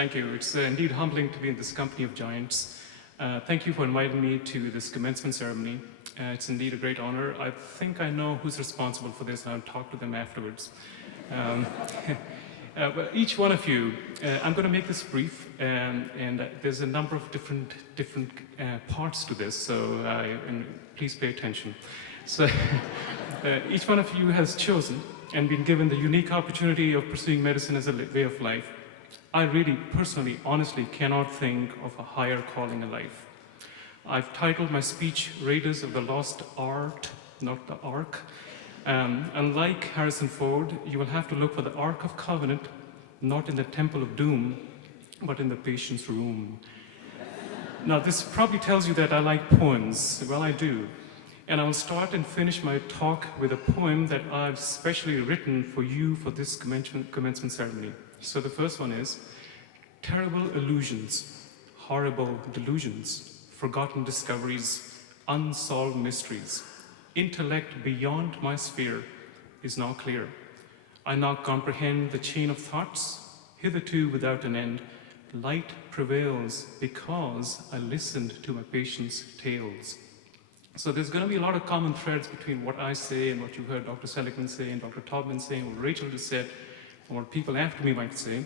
Thank you. It's indeed humbling to be in this company of giants. Thank you for inviting me to this commencement ceremony. It's indeed a great honor. I think I know who's responsible for this, and I'll talk to them afterwards. Um, but each one of you, I'm going to make this brief, and there's a number of different parts to this, so and please pay attention. So each one of you has chosen and been given the unique opportunity of pursuing medicine as a way of life. I really, personally, honestly cannot think of a higher calling in life. I've titled my speech Raiders of the Lost Art, not the Ark. Unlike Harrison Ford, you will have to look for the Ark of Covenant, not in the Temple of Doom, but in the patient's room. Now, this probably tells you that I like poems. Well, I do. And I'll start and finish my talk with a poem that I've specially written for you for this commencement ceremony. So the first one is, terrible illusions, horrible delusions, forgotten discoveries, unsolved mysteries. Intellect beyond my sphere is now clear. I now comprehend the chain of thoughts, hitherto without an end. Light prevails because I listened to my patient's tales. So there's going to be a lot of common threads between what I say and what you heard Dr. Seligman say and Dr. Taubman say and what Rachel just said and what people after me might say.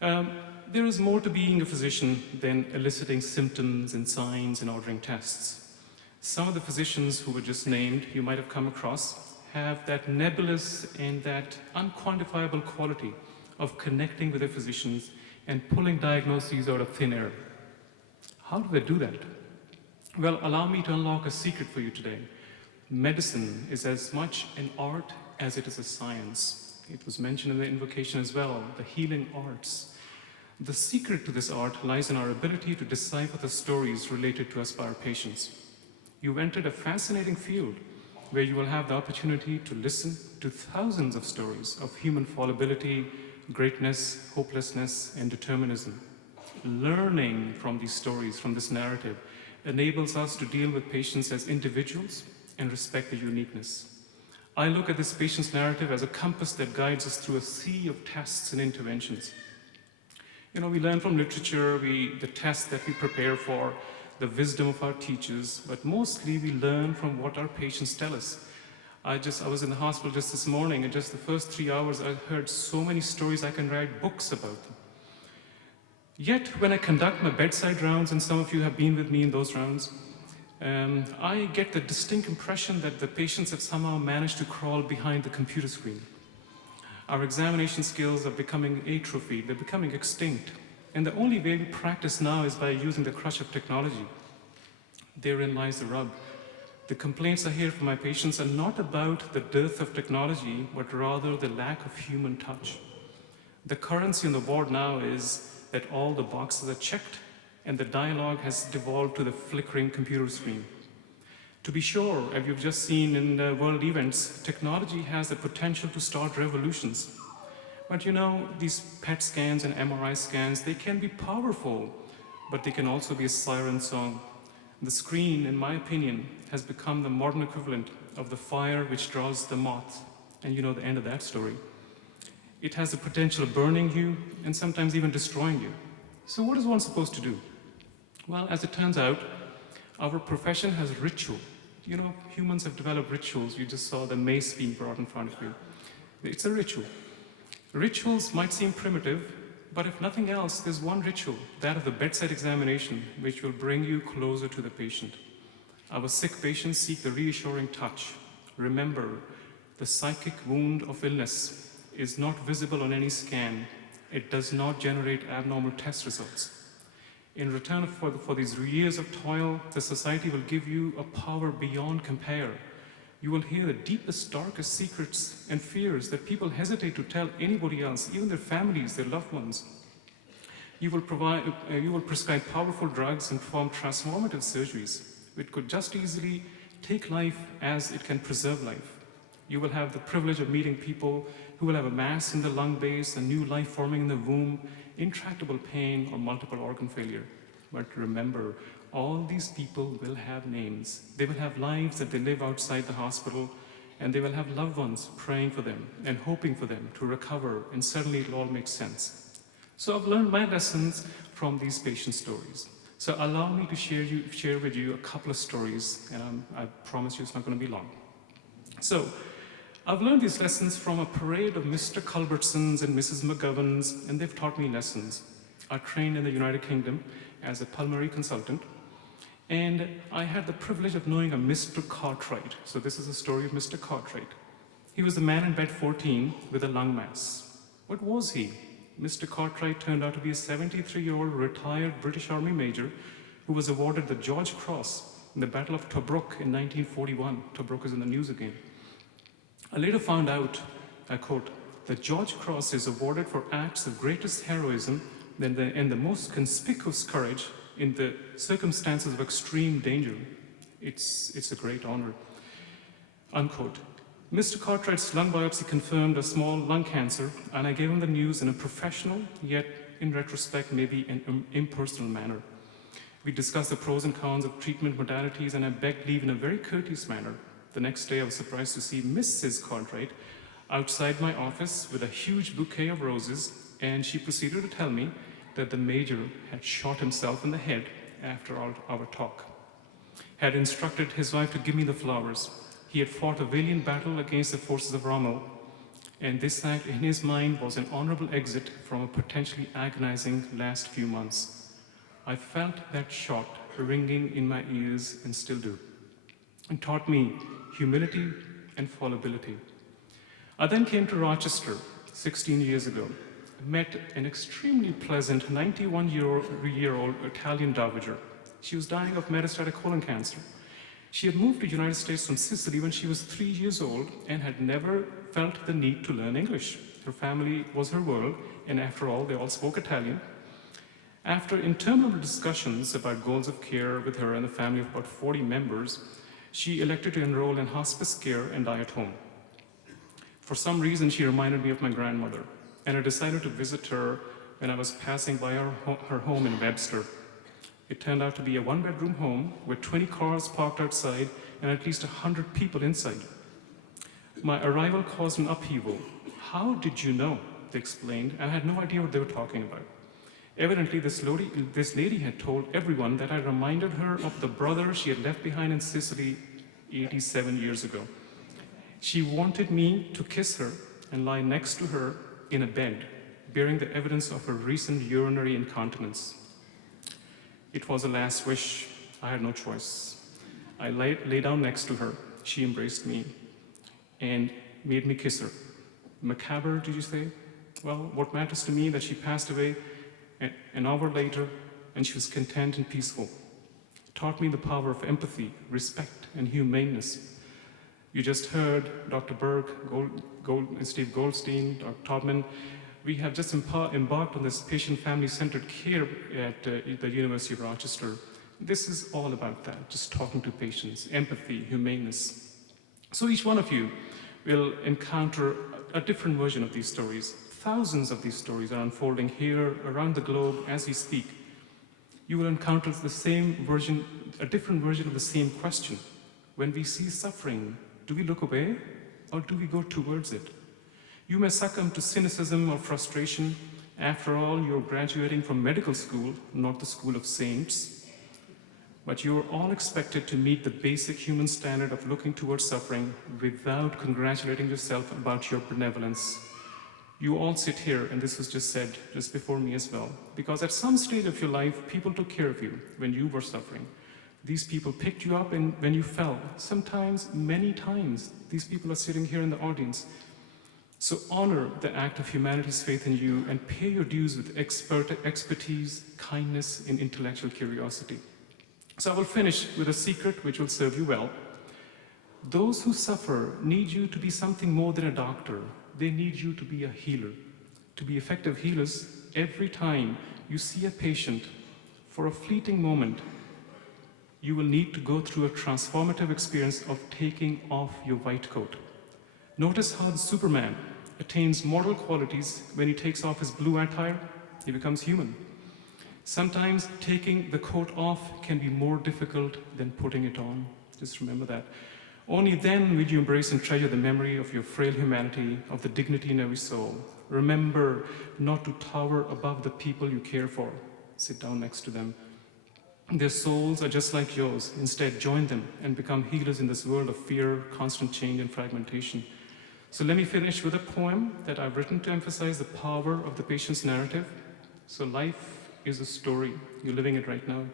There is more to being a physician than eliciting symptoms and signs and ordering tests. Some of the physicians who were just named, you might have come across, have that nebulous and that unquantifiable quality of connecting with their physicians and pulling diagnoses out of thin air. How do they do that? Well, allow me to unlock a secret for you today. Medicine is as much an art as it is a science. It was mentioned in the invocation as well, the healing arts. The secret to this art lies in our ability to decipher the stories related to us by our patients. You've entered a fascinating field where you will have the opportunity to listen to thousands of stories of human fallibility, greatness, hopelessness, and determinism. Learning from these stories, from this narrative, enables us to deal with patients as individuals and respect their uniqueness. I look at this patient's narrative as a compass that guides us through a sea of tests and interventions. You know, we learn from literature, the tests that we prepare for, the wisdom of our teachers, but mostly we learn from what our patients tell us. I was in the hospital just this morning, and just the first 3 hours, I heard so many stories I can write books about them. Yet, when I conduct my bedside rounds, and some of you have been with me in those rounds, I get the distinct impression that the patients have somehow managed to crawl behind the computer screen. Our examination skills are becoming atrophied, they're becoming extinct. And the only way we practice now is by using the crutch of technology. Therein lies the rub. The complaints I hear from my patients are not about the dearth of technology, but rather the lack of human touch. The currency on the ward now is that all the boxes are checked and the dialogue has devolved to the flickering computer screen. To be sure, as you've just seen in world events, technology has the potential to start revolutions. But you know, these PET scans and MRI scans, they can be powerful, but they can also be a siren song. The screen, in my opinion, has become the modern equivalent of the fire which draws the moth. And you know the end of that story. It has the potential of burning you and sometimes even destroying you. So what is one supposed to do? Well, as it turns out, our profession has ritual. You know, humans have developed rituals. You just saw the mace being brought in front of you. It's a ritual. Rituals might seem primitive, but if nothing else, there's one ritual, that of the bedside examination, which will bring you closer to the patient. Our sick patients seek the reassuring touch. Remember, the psychic wound of illness is not visible on any scan. It does not generate abnormal test results. In return for these years of toil, the society will give you a power beyond compare. You will hear the deepest, darkest secrets and fears that people hesitate to tell anybody else, even their families, their loved ones. You will prescribe powerful drugs and perform transformative surgeries, which could just easily take life as it can preserve life. You will have the privilege of meeting people who will have a mass in the lung base, a new life forming in the womb, intractable pain, or multiple organ failure. But remember, all these people will have names. They will have lives that they live outside the hospital, and they will have loved ones praying for them and hoping for them to recover, and suddenly it all makes sense. So I've learned my lessons from these patient stories. So allow me to share with you a couple of stories, and I promise you it's not going to be long. So I've learned these lessons from a parade of Mr. Culbertsons and Mrs. McGovans, and they've taught me lessons. I trained in the United Kingdom as a pulmonary consultant, and I had the privilege of knowing a Mr. Cartwright. So this is the story of Mr. Cartwright. He was a man in bed 14 with a lung mass. What was he? Mr. Cartwright turned out to be a 73-year-old retired British Army major who was awarded the George Cross in the Battle of Tobruk in 1941. Tobruk is in the news again. I later found out, I quote, "The George Cross is awarded for acts of greatest heroism and the most conspicuous courage in the circumstances of extreme danger. It's a great honor," unquote. Mr. Cartwright's lung biopsy confirmed a small lung cancer, and I gave him the news in a professional, yet in retrospect, maybe an impersonal manner. We discussed the pros and cons of treatment modalities, and I begged leave in a very courteous manner. The next day, I was surprised to see Mrs. Cartwright outside my office with a huge bouquet of roses, and she proceeded to tell me that the major had shot himself in the head after our talk, had instructed his wife to give me the flowers. He had fought a valiant battle against the forces of Rommel, and this act in his mind was an honorable exit from a potentially agonizing last few months. I felt that shot ringing in my ears and still do. It taught me humility and fallibility. I then came to Rochester 16 years ago, met an extremely pleasant 91-year-old Italian dowager. She was dying of metastatic colon cancer. She had moved to the United States from Sicily when she was 3 years old and had never felt the need to learn English. Her family was her world, and after all, they all spoke Italian. After interminable discussions about goals of care with her and a family of about 40 members, she elected to enroll in hospice care and die at home. For some reason, she reminded me of my grandmother, and I decided to visit her when I was passing by her home in Webster. It turned out to be a one-bedroom home with 20 cars parked outside and at least 100 people inside. My arrival caused an upheaval. "How did you know?" they explained. I had no idea what they were talking about. Evidently, this lady had told everyone that I reminded her of the brother she had left behind in Sicily 87 years ago. She wanted me to kiss her and lie next to her in a bed, bearing the evidence of her recent urinary incontinence. It was a last wish. I had no choice. I lay down next to her. She embraced me and made me kiss her. Macabre, did you say? Well, what matters to me that she passed away an hour later and she was content and peaceful. It taught me the power of empathy, respect, and humaneness. You just heard Dr. Berg, Steve Goldstein, Dr. Todman. We have just embarked on this patient family-centered care at the University of Rochester. This is all about that, just talking to patients, empathy, humaneness. So each one of you will encounter a different version of these stories. Thousands of these stories are unfolding here around the globe as we speak. You will encounter the same version, a different version of the same question. When we see suffering, do we look away or do we go towards it? You may succumb to cynicism or frustration. After all, you're graduating from medical school, not the school of saints. But you're all expected to meet the basic human standard of looking towards suffering without congratulating yourself about your benevolence. You all sit here, and this was just said just before me as well, because at some stage of your life, people took care of you when you were suffering. These people picked you up when you fell. Sometimes, many times, these people are sitting here in the audience. So honor the act of humanity's faith in you and pay your dues with expertise, kindness, and intellectual curiosity. So I will finish with a secret which will serve you well. Those who suffer need you to be something more than a doctor. They need you to be a healer. To be effective healers, every time you see a patient, for a fleeting moment, you will need to go through a transformative experience of taking off your white coat. Notice how the Superman attains mortal qualities when he takes off his blue attire, he becomes human. Sometimes taking the coat off can be more difficult than putting it on. Just remember that. Only then will you embrace and treasure the memory of your frail humanity, of the dignity in every soul. Remember not to tower above the people you care for. Sit down next to them. Their souls are just like yours. Instead, join them and become healers in this world of fear, constant change, and fragmentation. So let me finish with a poem that I've written to emphasize the power of the patient's narrative. So life is a story. You're living it right now.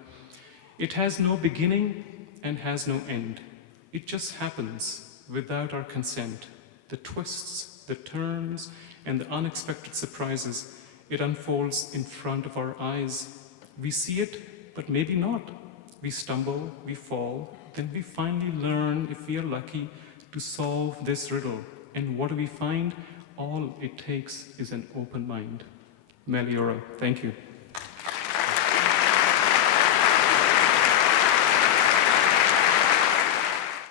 It has no beginning and has no end. It just happens without our consent. The twists, the turns, and the unexpected surprises, it unfolds in front of our eyes. We see it, but maybe not. We stumble, we fall, then we finally learn, if we are lucky, to solve this riddle. And what do we find? All it takes is an open mind. Meliora, thank you.